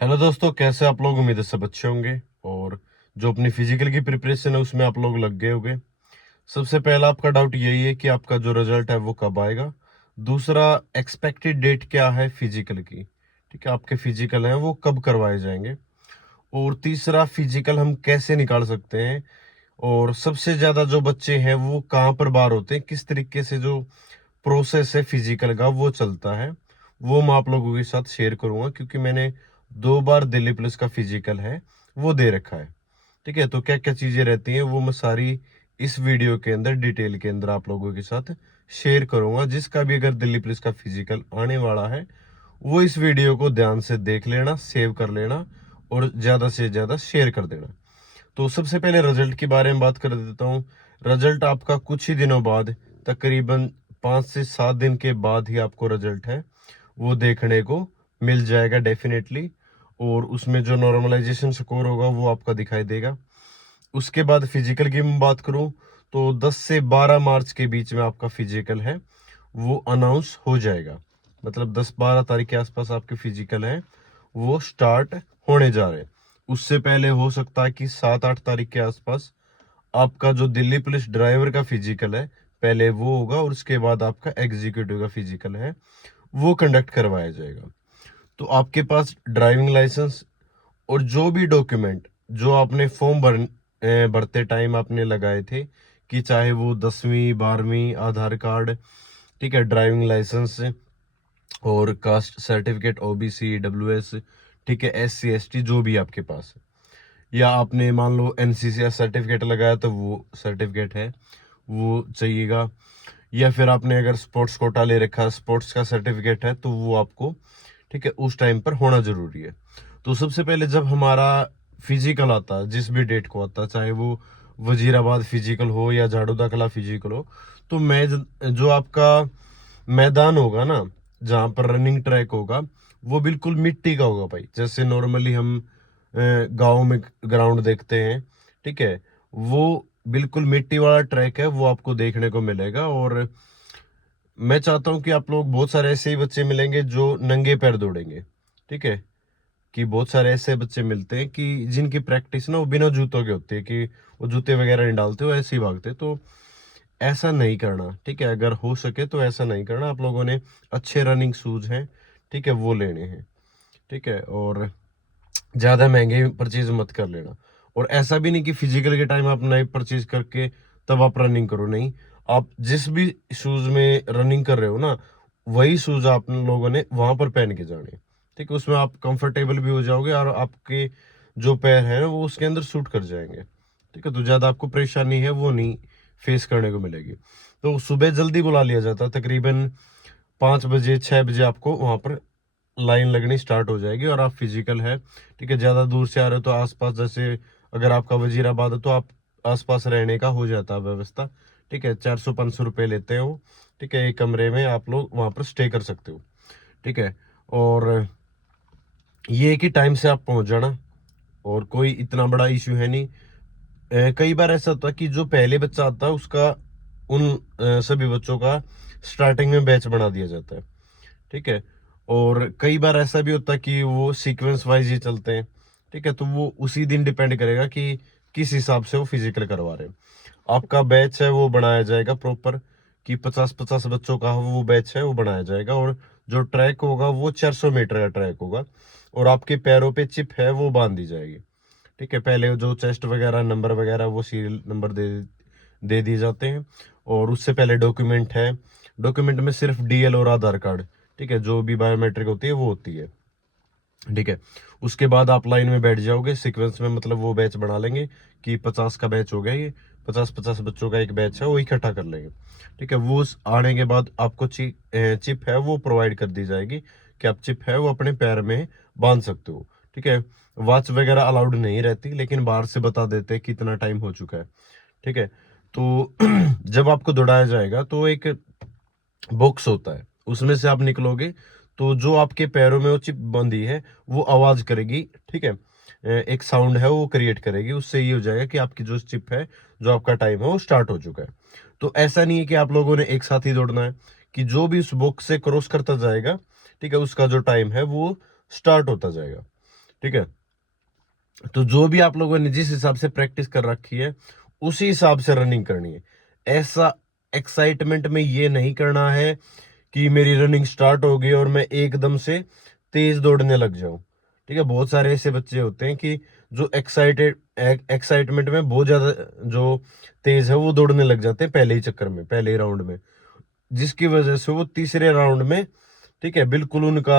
Hello दोस्तों, कैसे आप लोग? उम्मीद है सब अच्छे होंगे। और जो अपनी फिजिकल की प्रिपरेशन है उसमें आप लोग लग गए होंगे। सबसे पहला आपका डाउट यही है कि आपका जो रिजल्ट है वो कब आएगा। दूसरा, एक्सपेक्टेड डेट क्या है फिजिकल की। ठीक है, आपके फिजिकल हैं वो कब करवाए जाएंगे। और तीसरा, फिजिकल हम कैसे निकाल सकते हैं। और सबसे ज्यादा जो बच्चे हैं वो कहाँ पर बाहर होते हैं, किस तरीके से जो प्रोसेस है फिजिकल का वो चलता है, वो मैं आप लोगों के साथ शेयर करूंगा, क्योंकि मैंने 2 बार दिल्ली पुलिस का फिजिकल है वो दे रखा है। ठीक है, तो क्या क्या चीजें रहती हैं वो मैं सारी इस वीडियो के अंदर डिटेल के अंदर आप लोगों के साथ शेयर करूंगा। जिसका भी अगर दिल्ली पुलिस का फिजिकल आने वाला है वो इस वीडियो को ध्यान से देख लेना, सेव कर लेना और ज्यादा से ज्यादा शेयर कर देना। तो सबसे पहले रिजल्ट के बारे में बात कर देता हूँ। रिजल्ट आपका कुछ ही दिनों बाद, तकरीबन 5 से 7 दिन के बाद ही आपको रिजल्ट है वो देखने को मिल जाएगा डेफिनेटली। और उसमें जो नॉर्मलाइजेशन स्कोर होगा वो आपका दिखाई देगा। उसके बाद फिजिकल की मैं बात करूं तो 10 से 12 मार्च के बीच में आपका फिजिकल है वो अनाउंस हो जाएगा। मतलब 10-12 तारीख के आसपास आपके फिजिकल है वो स्टार्ट होने जा रहे हैं। उससे पहले हो सकता है कि 7-8 तारीख के आसपास आपका जो दिल्ली पुलिस ड्राइवर का फिजिकल है पहले वो होगा, और उसके बाद आपका एग्जीक्यूटिव का फिजिकल है वो कंडक्ट करवाया जाएगा। तो आपके पास ड्राइविंग लाइसेंस और जो भी डॉक्यूमेंट जो आपने फॉर्म भरते टाइम आपने लगाए थे, कि चाहे वो 10वीं 12वीं आधार कार्ड, ठीक है, ड्राइविंग लाइसेंस और कास्ट सर्टिफिकेट, ओबीसी, डब्ल्यूएस, ठीक है, एससी एसटी, जो भी आपके पास है, या आपने मान लो एनसीसी का सर्टिफिकेट लगाया तो वो सर्टिफिकेट है वो चाहिएगा। या फिर आपने अगर स्पोर्ट्स कोटा ले रखा, स्पोर्ट्स का सर्टिफिकेट है तो वो आपको, ठीक है, उस टाइम पर होना जरूरी है। तो सबसे पहले जब हमारा फिजिकल आता है, जिस भी डेट को आता है, चाहे वो वजीराबाद फिजिकल हो या झाड़ू कला फिजिकल हो, तो मैं जो आपका मैदान होगा ना, जहाँ पर रनिंग ट्रैक होगा, वो बिल्कुल मिट्टी का होगा भाई। जैसे नॉर्मली हम गांव में ग्राउंड देखते हैं, ठीक है, वो बिल्कुल मिट्टी वाला ट्रैक है वो आपको देखने को मिलेगा। और मैं चाहता हूँ कि आप लोग, बहुत सारे ऐसे ही बच्चे मिलेंगे जो नंगे पैर दौड़ेंगे। ठीक है, कि बहुत सारे ऐसे बच्चे मिलते हैं कि जिनकी प्रैक्टिस ना वो बिना जूतों के होती है, कि वो जूते वगैरह नहीं डालते, वो ऐसे ही भागते। तो ऐसा नहीं करना, ठीक है, अगर हो सके तो ऐसा नहीं करना। आप लोगों ने अच्छे रनिंग शूज हैं, ठीक है, वो लेने हैं। ठीक है, और ज्यादा महंगे परचेज मत कर लेना। और ऐसा भी नहीं कि फिजिकल के टाइम आप नए परचेज करके तब आप रनिंग करो, नहीं। आप जिस भी शूज में रनिंग कर रहे हो ना, वही शूज आप लोगों ने वहां पर पहन के जाने। ठीक है, उसमें आप कंफर्टेबल भी हो जाओगे और आपके जो पैर हैं वो उसके अंदर सूट कर जाएंगे। ठीक है, तो ज्यादा आपको परेशानी है वो नहीं फेस करने को मिलेगी। तो सुबह जल्दी बुला लिया जाता है, तकरीबन 5 बजे 6 बजे आपको वहां पर लाइन लगनी स्टार्ट हो जाएगी और आप फिजिकल है, ठीक है, ज्यादा दूर से आ रहे हो तो आसपास, जैसे अगर आपका वजीराबाद है तो आप आसपास रहने का हो जाता है व्यवस्था। ठीक है, 400-500 रुपये लेते हैं वो। ठीक है, एक कमरे में आप लोग वहां पर स्टे कर सकते हो। ठीक है, और ये है कि टाइम से आप पहुंच जाना, और कोई इतना बड़ा इश्यू है नहीं। कई बार ऐसा होता है कि जो पहले बच्चा आता है उसका, उन सभी बच्चों का स्टार्टिंग में बैच बना दिया जाता है। ठीक है, और कई बार ऐसा भी होता है कि वो सीक्वेंस वाइज ही चलते हैं। ठीक है, तो वो उसी दिन डिपेंड करेगा कि किस हिसाब से वो फिजिकल करवा रहे हैं। आपका बैच है वो बनाया जाएगा प्रॉपर, कि 50-50 बच्चों का वो बैच है वो बनाया जाएगा। और जो ट्रैक होगा वो 400 मीटर का ट्रैक होगा, और आपके पैरों पे चिप है वो बांध दी जाएगी। ठीक है, पहले जो चेस्ट वगैरह नंबर वगैरह वो सीरियल नंबर दे दिए जाते हैं। और उससे पहले डॉक्यूमेंट है, डॉक्यूमेंट में सिर्फ डीएल और आधार कार्ड, ठीक है, जो भी बायोमेट्रिक होती है वो होती है। ठीक है, उसके बाद आप लाइन में बैठ जाओगे सीक्वेंस में, मतलब वो बैच बना लेंगे कि 50 का बैच हो गया, ये 50-50 बच्चों का एक बैच है वो इकट्ठा कर लेंगे। ठीक है, वो आने के बाद आपको चिप है वो प्रोवाइड कर दी जाएगी, कि आप चिप है वो अपने पैर में बांध सकते हो। ठीक है, वॉच वगैरह अलाउड नहीं रहती, लेकिन बाहर से बता देते हैं कितना टाइम हो चुका है। ठीक है, तो जब आपको दौड़ाया जाएगा तो एक बॉक्स होता है, उसमें से आप निकलोगे तो जो आपके पैरों में वो चिप बंधी है वो आवाज करेगी। ठीक है, एक साउंड है वो क्रिएट करेगी, उससे ये हो जाएगा कि आपकी जो चिप है, जो आपका टाइम है वो स्टार्ट हो चुका है। तो ऐसा नहीं है कि आप लोगों ने एक साथ ही दौड़ना है, कि जो भी उस बॉक्स से क्रॉस करता जाएगा, ठीक है, उसका जो टाइम है वो स्टार्ट होता जाएगा। ठीक है। तो जो भी आप लोगों ने जिस हिसाब से प्रैक्टिस कर रखी है उसी हिसाब से रनिंग करनी है। ऐसा एक्साइटमेंट में ये नहीं करना है कि मेरी रनिंग स्टार्ट हो गई और मैं एकदम से तेज दौड़ने लग जाऊं। ठीक है, बहुत सारे ऐसे बच्चे होते हैं कि जो एक्साइटमेंट में बहुत ज्यादा जो तेज है वो दौड़ने लग जाते हैं पहले ही चक्कर में, पहले ही राउंड में, जिसकी वजह से वो तीसरे राउंड में, ठीक है, बिल्कुल उनका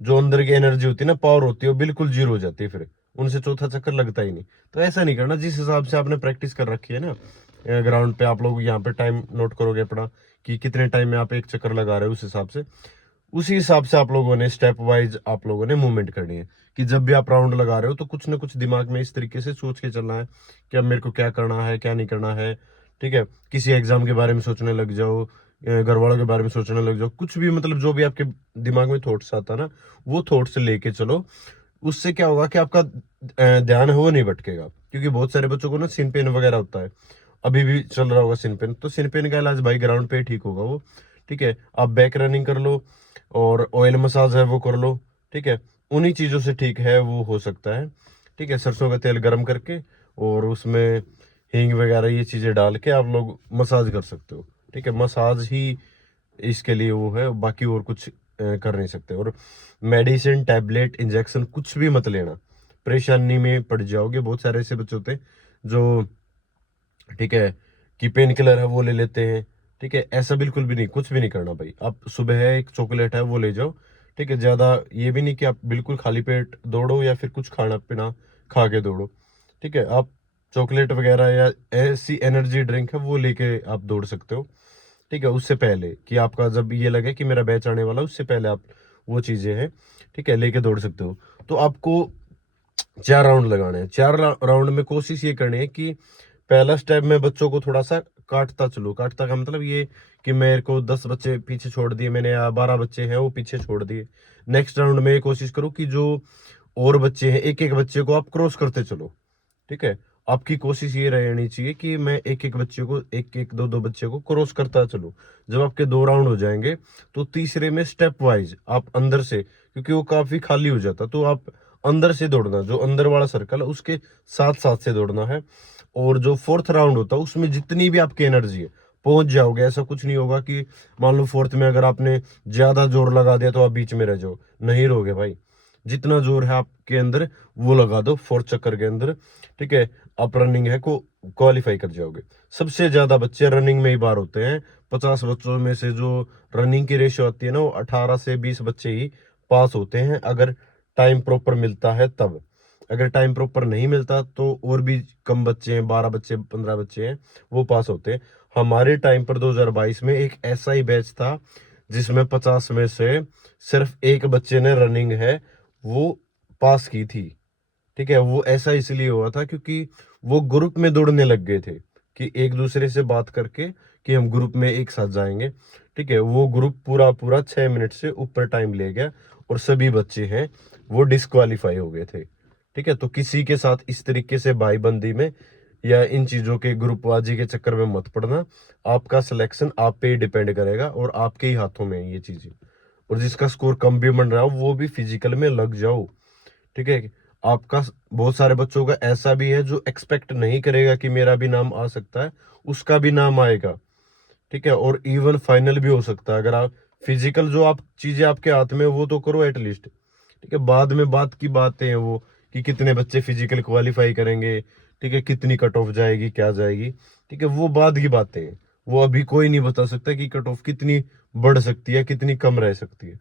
जो अंदर की एनर्जी होती है ना, पावर होती है, वो बिल्कुल जीरो हो जाती है, फिर उनसे चौथा चक्कर लगता ही नहीं। तो ऐसा नहीं करना। जिस हिसाब से आपने प्रैक्टिस कर रखी है ना ग्राउंड पे, आप लोग यहाँ पे टाइम नोट करोगे अपना कि कितने टाइम में आप एक चक्कर लगा रहे हो, उसी हिसाब से आप लोगों ने स्टेप वाइज आप लोगों ने मूवमेंट करनी है। कि जब भी आप राउंड लगा रहे हो तो कुछ ना कुछ दिमाग में इस तरीके से सोच के चलना है कि अब मेरे को क्या करना है, क्या नहीं करना है। ठीक है, किसी एग्जाम के बारे में सोचने लग जाओ, घर वालों के बारे में सोचने लग जाओ, कुछ भी, मतलब जो भी आपके दिमाग में थॉट्स आता है ना, वो थॉट्स लेके चलो। उससे क्या होगा कि आपका ध्यान है वो नहीं भटकेगा। क्योंकि बहुत सारे बच्चों को ना सिन पेन वगैरह होता है, अभी भी चल रहा होगा सिन पेन, तो सिन पेन का इलाज भाई ग्राउंड पे ही ठीक होगा वो। ठीक है, आप बैक रनिंग कर लो और ऑयल मसाज है वो कर लो। ठीक है, उन्हीं चीजों से ठीक है वो हो सकता है। ठीक है, सरसों का तेल गर्म करके और उसमें हींग वगैरह ये चीजें डाल के आप लोग मसाज कर सकते हो। ठीक है, मसाज ही इसके लिए वो है, बाकी और कुछ कर नहीं सकते। और मेडिसिन, टैबलेट, इंजेक्शन कुछ भी मत लेना, परेशानी में पड़ जाओगे। बहुत सारे ऐसे बच्चे होते हैं जो, ठीक है, कि पेन किलर है वो ले लेते हैं। ठीक है, ऐसा बिल्कुल भी नहीं, कुछ भी नहीं करना भाई। आप सुबह है एक चॉकलेट है वो ले जाओ। ठीक है, ज्यादा ये भी नहीं कि आप बिल्कुल खाली पेट दौड़ो या फिर कुछ खाना पीना खा के दौड़ो। ठीक है, आप चॉकलेट वगैरह या ऐसी एनर्जी ड्रिंक है वो लेके आप दौड़ सकते हो। ठीक है, उससे पहले कि आपका जब ये लगे कि मेरा बैच आने वाला है, उससे पहले आप वो चीजें हैं, ठीक है, लेके दौड़ सकते हो। तो आपको 4 राउंड लगाने हैं। 4 राउंड में कोशिश ये करनी है कि पहला स्टेप में बच्चों को थोड़ा सा काटता चलो। काटता का मतलब ये कि मेरे को 10 बच्चे पीछे छोड़ दिए मैंने, या 12 बच्चे हैं वो पीछे छोड़ दिए। नेक्स्ट राउंड में ये कोशिश करो कि जो और बच्चे हैं, एक एक बच्चे को आप क्रॉस करते चलो। ठीक है, आपकी कोशिश ये रहनी चाहिए कि मैं एक एक बच्चे को, एक एक दो दो बच्चे को क्रॉस करता चलूं। जब आपके 2 राउंड हो जाएंगे तो तीसरे में स्टेप वाइज आप अंदर से, क्योंकि वो काफी खाली हो जाता, तो आप अंदर से दौड़ना, जो अंदर वाला सर्कल है उसके साथ साथ से दौड़ना है। और जो फोर्थ राउंड होता है उसमें जितनी भी आपकी एनर्जी है पहुंच जाओगे। ऐसा कुछ नहीं होगा कि मान लो फोर्थ में अगर आपने ज्यादा जोर लगा दिया तो आप बीच में रह जाओ, नहीं रहोगे भाई। जितना जोर है आपके अंदर वो लगा दो फोर्थ चक्कर के अंदर। ठीक है, आप रनिंग है को क्वालिफाई कर जाओगे। सबसे ज्यादा बच्चे रनिंग में ही बाहर होते हैं। 50 बच्चों में से जो रनिंग की रेशियो आती है ना, वो 18 से 20 बच्चे ही पास होते हैं, अगर टाइम प्रॉपर मिलता है तब। अगर टाइम प्रॉपर नहीं मिलता तो और भी कम बच्चे हैं, 12 बच्चे, 15 बच्चे हैं वो पास होते हैं। हमारे टाइम पर 2022 में एक ऐसा ही बैच था जिसमें 50 में से सिर्फ एक बच्चे ने रनिंग है वो पास की थी। ठीक है, वो ऐसा इसलिए हुआ था क्योंकि वो ग्रुप में दौड़ने लग गए थे, कि एक दूसरे से बात करके कि हम ग्रुप में एक साथ जाएंगे। ठीक है, वो ग्रुप पूरा पूरा 6 मिनट से ऊपर टाइम ले गया और सभी बच्चे हैं वो डिस्क्वालीफाई हो गए थे। ठीक है, तो किसी के साथ इस तरीके से भाईबंदी में या इन चीजों के ग्रुपबाजी के चक्कर में मत पड़ना। आपका सिलेक्शन आप पे ही डिपेंड करेगा और आपके ही हाथों में है ये चीजें। और जिसका स्कोर कम भी बन रहा हो वो भी फिजिकल में लग जाओ। ठीक है, आपका बहुत सारे बच्चों का ऐसा भी है जो एक्सपेक्ट नहीं करेगा कि मेरा भी नाम आ सकता है, उसका भी नाम आएगा। ठीक है, और इवन फाइनल भी हो सकता है। अगर आप फिजिकल जो आप चीजें आपके हाथ में वो तो करो एटलीस्ट। ठीक है, बाद में बात की बातें हैं वो, कि कितने बच्चे फिजिकल क्वालिफाई करेंगे, ठीक है, कितनी कट ऑफ जाएगी, क्या जाएगी। ठीक है, वो बाद की बातें हैं। वो अभी कोई नहीं बता सकता कि कट ऑफ कितनी बढ़ सकती है, कितनी कम रह सकती है।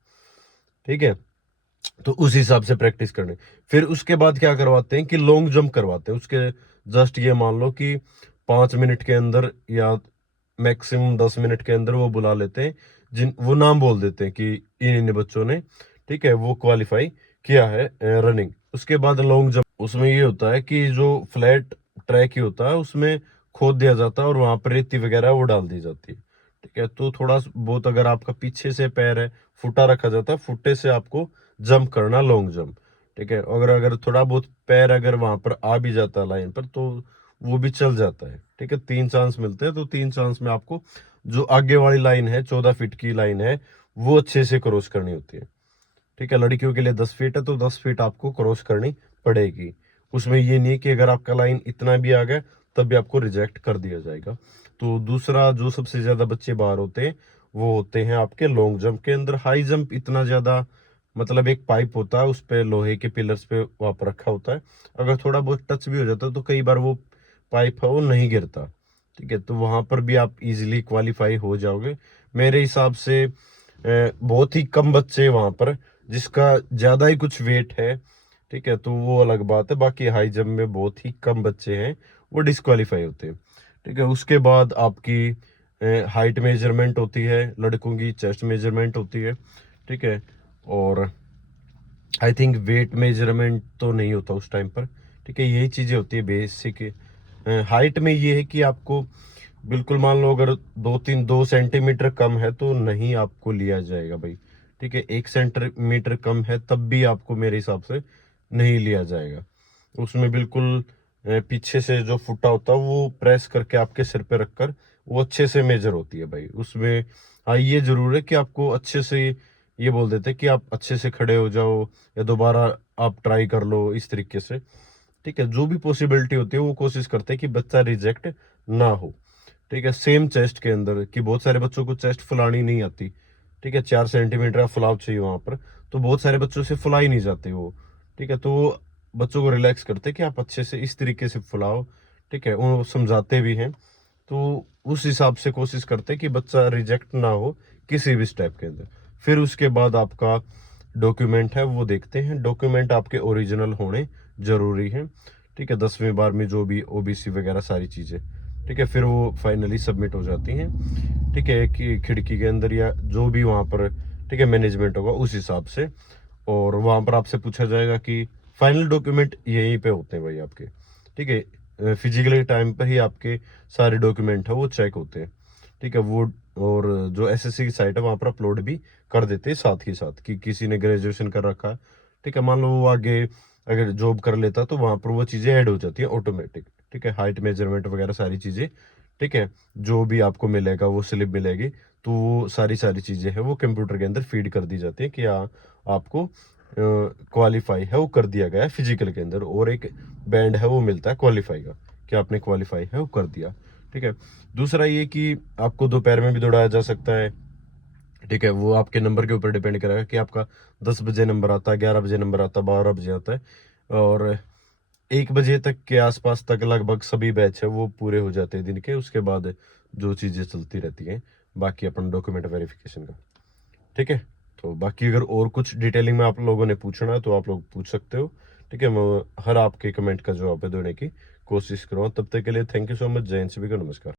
ठीक है, तो उस हिसाब से प्रैक्टिस करनी। फिर उसके बाद क्या करवाते हैं कि लॉन्ग जंप करवाते हैं उसके। जस्ट ये मान लो कि 5 मिनट के अंदर या मैक्सिमम 10 मिनट के अंदर वो बुला लेते हैं, जिन वो नाम बोल देते हैं कि इन इन बच्चों ने, ठीक है, वो क्वालिफाई किया है रनिंग। उसके बाद लॉन्ग जंप, उसमें ये होता है कि जो फ्लैट ट्रैक ही होता है उसमें खोद दिया जाता है और वहां पर रेती वगैरह वो डाल दी जाती है। ठीक है, तो थोड़ा बहुत अगर आपका पीछे से पैर है, फुटा रखा जाता है, फुटे से आपको जंप करना, लॉन्ग जंप। ठीक है, अगर अगर थोड़ा बहुत पैर अगर वहां पर आ भी जाता है लाइन पर तो वो भी चल जाता है। ठीक है, 3 चांस मिलते हैं, तो 3 चांस में आपको जो आगे वाली लाइन है, 14 फीट की लाइन है, वो अच्छे से क्रॉस करनी होती है। ठीक है, लड़कियों के लिए 10 फीट है तो 10 फीट आपको क्रॉस करनी पड़ेगी। उसमें ये नहीं कि अगर आपका लाइन इतना भी आ गया तब भी आपको रिजेक्ट कर दिया जाएगा। तो दूसरा जो सबसे ज़्यादा बच्चे बाहर होते हैं वो होते हैं आपके लॉन्ग जंप के अंदर। हाई जंप इतना ज़्यादा मतलब एक पाइप होता है, उस पे लोहे के पिलर्स पे वहाँ पर रखा होता है, अगर थोड़ा बहुत टच भी हो जाता है तो कई बार वो पाइप है वो नहीं गिरता। ठीक है, तो वहाँ पर भी आप इजीली क्वालिफाई हो जाओगे मेरे हिसाब से। बहुत ही कम बच्चे वहाँ पर जिसका ज़्यादा ही कुछ वेट है, ठीक है, तो वो अलग बात है। बाकी हाई जंप में बहुत ही कम बच्चे हैं वो डिस्क्वालीफाई होते हैं। ठीक है, उसके बाद आपकी हाइट मेजरमेंट होती है, लड़कों की चेस्ट मेजरमेंट होती है। ठीक है, और आई थिंक वेट मेजरमेंट तो नहीं होता उस टाइम पर। ठीक है, यही चीज़ें होती है बेसिक। हाइट में ये है कि आपको बिल्कुल मान लो अगर 2 सेंटीमीटर कम है तो नहीं आपको लिया जाएगा भाई। ठीक है, 1 सेंटीमीटर कम है तब भी आपको मेरे हिसाब से नहीं लिया जाएगा। उसमें बिल्कुल पीछे से जो फुटा होता है वो प्रेस करके आपके सिर पे रखकर वो अच्छे से मेजर होती है भाई उसमें। हाँ, ये जरूर है कि आपको अच्छे से ये बोल देते हैं कि आप अच्छे से खड़े हो जाओ या दोबारा आप ट्राई कर लो इस तरीके से। ठीक है, जो भी पॉसिबिलिटी होती है वो कोशिश करते हैं कि बच्चा रिजेक्ट ना हो। ठीक है, सेम चेस्ट के अंदर कि बहुत सारे बच्चों को चेस्ट फुलानी नहीं आती। ठीक है, 4 सेंटीमीटर का फुलाव चाहिए वहां पर, तो बहुत सारे बच्चों से फुला ही नहीं जाते वो। ठीक है, तो वो बच्चों को रिलैक्स करते हैं कि आप अच्छे से इस तरीके से फुलाओ। ठीक है, वो समझाते भी हैं, तो उस हिसाब से कोशिश करते हैं कि बच्चा रिजेक्ट ना हो किसी भी स्टेप के अंदर। फिर उसके बाद आपका डॉक्यूमेंट है वो देखते हैं, डॉक्यूमेंट आपके ओरिजिनल होने जरूरी हैं। ठीक है, 10वीं 12वीं जो भी ओबीसी वगैरह सारी चीज़ें। ठीक है, फिर वो फाइनली सबमिट हो जाती हैं। ठीक है, कि खिड़की के अंदर या जो भी वहाँ पर ठीक है मैनेजमेंट होगा उस हिसाब से, और वहाँ पर आपसे पूछा जाएगा कि फाइनल डॉक्यूमेंट यहीं पे होते हैं भाई आपके। ठीक है, फिजिकली टाइम पर ही आपके सारे डॉक्यूमेंट है वो चेक होते हैं। ठीक है, वो और जो एसएससी की साइट है वहाँ पर अपलोड भी कर देते हैं साथ ही साथ कि किसी ने ग्रेजुएशन कर रखा है। ठीक है, मान लो वो आगे अगर जॉब कर लेता तो वहाँ पर वो चीज़ें ऐड हो जाती है ऑटोमेटिक। ठीक है, हाइट मेजरमेंट वगैरह सारी चीज़ें। ठीक है, जो भी आपको मिलेगा वो स्लिप मिलेगी, तो वो सारी सारी चीज़ें हैं वो कंप्यूटर के अंदर फीड कर दी जाती है कि हाँ आपको क्वालिफाई है वो कर दिया गया है फिजिकल के अंदर, और एक बैंड है वो मिलता है क्वालिफाई का कि आपने क्वालिफाई है वो कर दिया। ठीक है, दूसरा ये कि आपको दोपहर में भी दौड़ाया जा सकता है। ठीक है, वो आपके नंबर के ऊपर डिपेंड करेगा कि आपका 10 बजे नंबर आता है, 11 बजे नंबर आता है, 12 बजे आता है, और 1 बजे तक के आसपास तक लगभग सभी बैच है वो पूरे हो जाते हैं दिन के। उसके बाद जो चीज़ें चलती रहती हैं बाकी अपन डॉक्यूमेंट वेरिफिकेशन का। ठीक है, तो बाकी अगर और कुछ डिटेलिंग में आप लोगों ने पूछना है तो आप लोग पूछ सकते हो। ठीक है, मैं हर आपके कमेंट का जवाब देने की कोशिश करूँगा। तब तक के लिए थैंक यू सो मच। जय हिंद, सभी को नमस्कार।